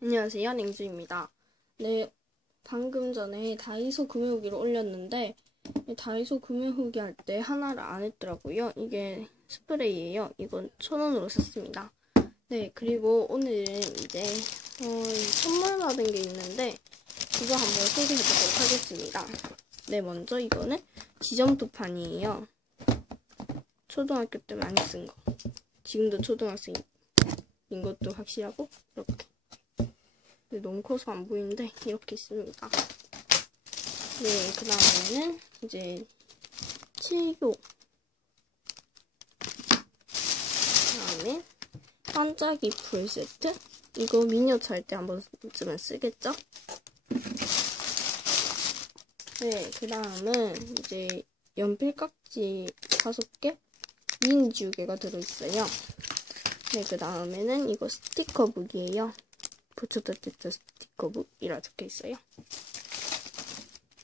안녕하세요, 냉주입니다. 네, 방금 전에 다이소 구매 후기를 올렸는데, 이 다이소 구매 후기 할 때 하나를 안 했더라고요. 이게 스프레이예요. 이건 천 원으로 샀습니다. 네, 그리고 오늘은 이제, 어, 선물 받은 게 있는데, 그거 한번 소개해 보도록 하겠습니다. 네, 먼저 이거는 지점토판이에요. 초등학교 때 많이 쓴 거. 지금도 초등학생인 것도 확실하고, 이렇게. 근데 너무 커서 안 보이는데 이렇게 있습니다. 네, 그 다음에는 이제 칠교 그 다음에 반짝이 풀 세트 이거 미니어 찰때 한번 쓰면 쓰겠죠? 네, 그 다음은 이제 연필 깍지 다섯 개 미니 지우개가 들어있어요. 네, 그 다음에는 이거 스티커북이에요. 붙였다 뗐다 스티커북 이라 적혀 있어요.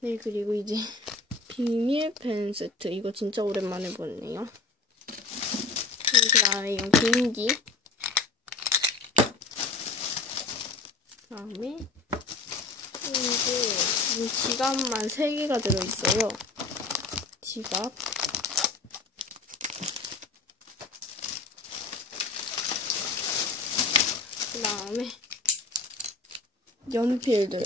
네, 그리고 이제 비밀 펜 세트. 이거 진짜 오랜만에 보네요. 그 다음에 이건 개인기. 그 다음에 이게 지갑만 3개가 들어있어요. 지갑. 그 다음에 연필들.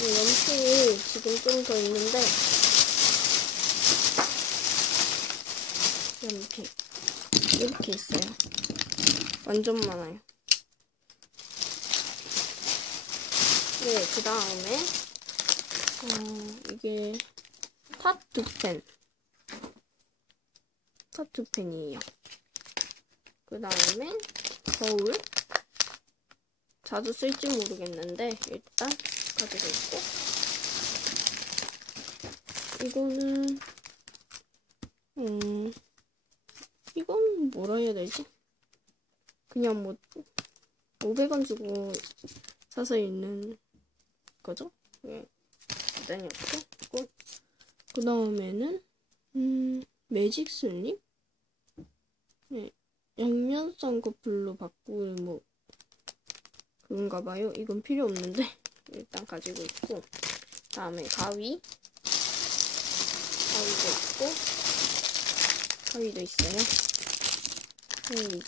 연필 지금 좀 더 있는데 연필 이렇게 있어요. 완전 많아요. 네, 그 다음에 어, 이게 타투 펜. 타투 펜이에요. 그 다음에 거울. 자주 쓸지 모르겠는데 일단 가지고 있고 이거는 음 이건 뭐라 해야 되지? 그냥 뭐 500원 주고 사서 있는 거죠? 예. 일단 이렇게 그 다음에는 음 매직 슬립 네. 양면성 커플로 바꾸는 뭐 그런가 봐요. 이건 필요 없는데 일단 가지고 있고 다음에 가위 가위도 있고 가위도 있어요. 네,